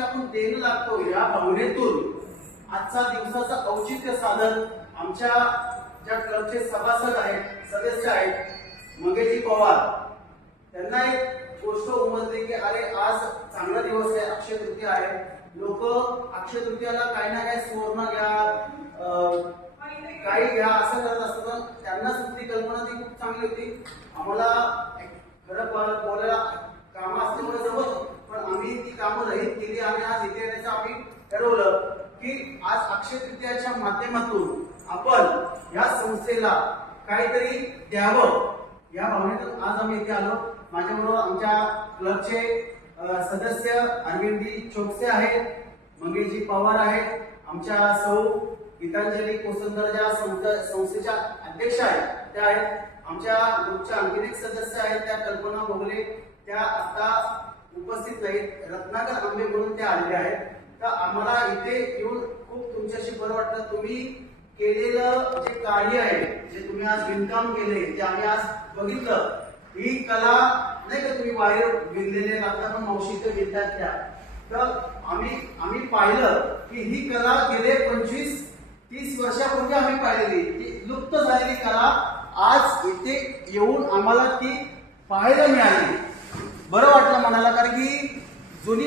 कुठेतरी आपण देणं लागतो या भावनेतून आजचा दिवसाचं औचित्य साधत आमच्या ज्या क्लबचे सभासद आहेत, सदस्य आहेत, मंगेशजी पवार, त्यांना एक गोष्ट उमजली की अरे आज चांगला दिवस आहे, अक्षय तृतीया आहे. लोक अक्षय तृतीयाला काही ना काही सुवर्ण घ्या, काही घ्या असं करत असतं. त्यांना सुद्धा कल्पना ती खूप चांगली होती. आम्हाला खरं बोलायला कामं असल्यामुळे जमत, पण आम्ही ती कामं रहित केली आणि आज इथे येण्याचं आम्ही ठरवलं की आज अक्षय तृतीयाच्या माध्यमातून आपण या संस्थेला काहीतरी द्यावं या भावनेतून आज आम्ही इथे आलो. माझ्याबरोबर आमच्या क्लबचे सदस्य अरविंदजी चोकसे आहेत, मंगेशजी पवार आहेत, आमच्या सौ गीतांजली कोसंदर ज्या संस्थेच्या अध्यक्ष आहेत त्या आहेत, आमच्या ग्रुपच्या आणखी एक सदस्य आहेत त्या कल्पना भोगले, त्या आता उपस्थित नाहीत, रत्नाकर आंबे म्हणून त्या आलेले आहेत. तर आम्हाला इथे येऊन खूप तुमच्याशी बरं वाटलं. तुम्ही केलेलं जे कार्य आहे, जे तुम्ही आज विणकाम केले, जे आम्ही आज बघितलं, ही कला नाही का तुम्ही बाहेर विणलेले लागतात पण मावशीचं विणतात त्या, तर आम्ही पाहिलं की ही कला गेले 25-30 वर्षापूर्वी आम्ही पाहिलेली, ती लुप्त झालेली कला आज इथे येऊन आम्हाला ती पाहायला मिळाली. बरं वाटलं मनाला, कारण की जुनी